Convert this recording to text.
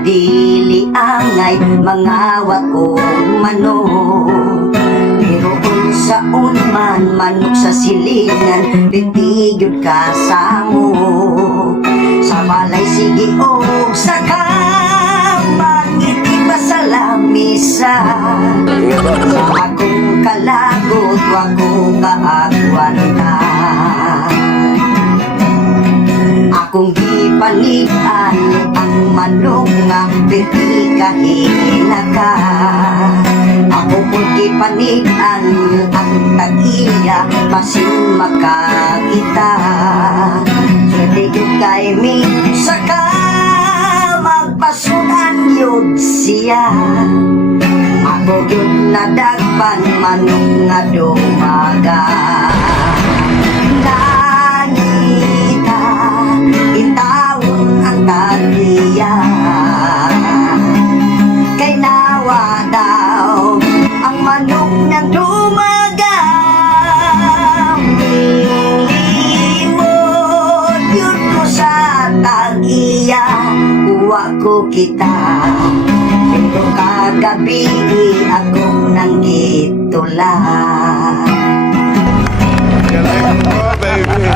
dili angay mga wakong manok. Pero unsaon man manok sa silingan, litigod ka sango. Sa balay sige o sa kamangiti pa sa lamisa. Sa akong kalagot wako kaagwan na. Akong gipanitan ang manok nga piti kahinaka. Ako kung gipanitan ang tagiya masin makakita. Swerte yung kay mi saka magpasunan yun siya. Ako yun nadagpan manok nga dumaga. Kay nawa daw ang manok na dumagang. Limod yun ko sa tagiya, uwa ko kita. Pero kagabi akong nanggitula. Galing mo, baby.